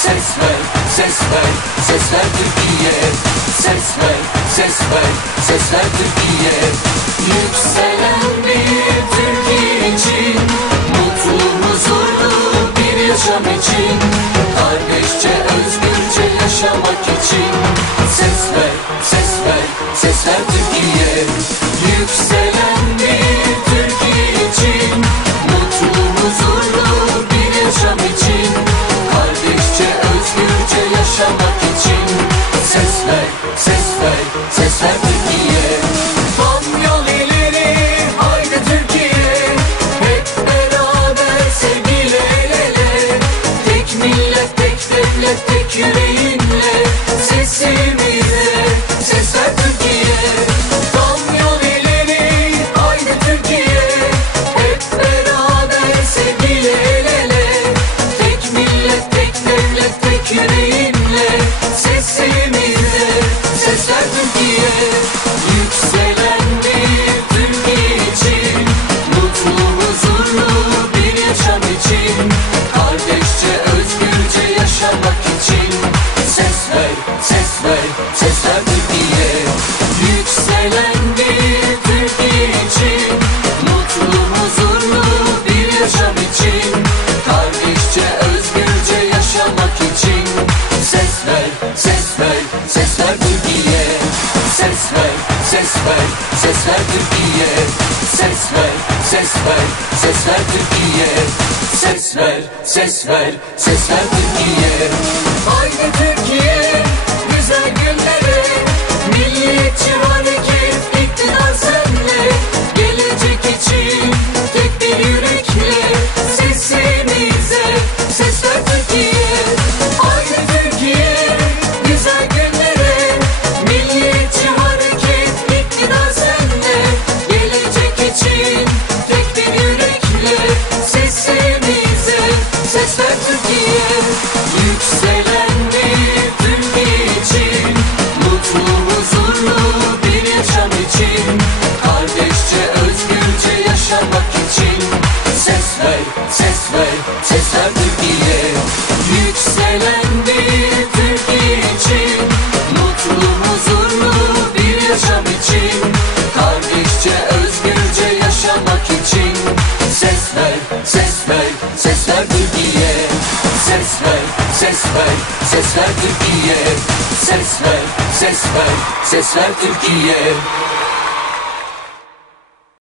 Ses ver, ses ver, ses ver Türkiye Ses ver, ses ver, ses ver Türkiye devlet, tek Türkiye Yükselen bir Türkiye için Mutlu, huzurlu bir yaşam için Kardeşçe, özgürce yaşamak için. Ses ver, ses ver, ses ver Türkiye. Ses ver, ses ver, ses ver Türkiye. Ses ver, ses ver, ses ver Türkiye. Ses ver, ses ver, ses ver Türkiye. Haydi Türkiye, ses ver, ses ver Türkiye. Yükselen bir Türkiye için Mutlu, huzurlu bir yaşam için Kardeşçe, özgürce yaşamak için. Ses ver, ses ver, ses ver Türkiye. Ses ver, ses ver, ses ver Türkiye. Ses ver, ses ver, ses ver Türkiye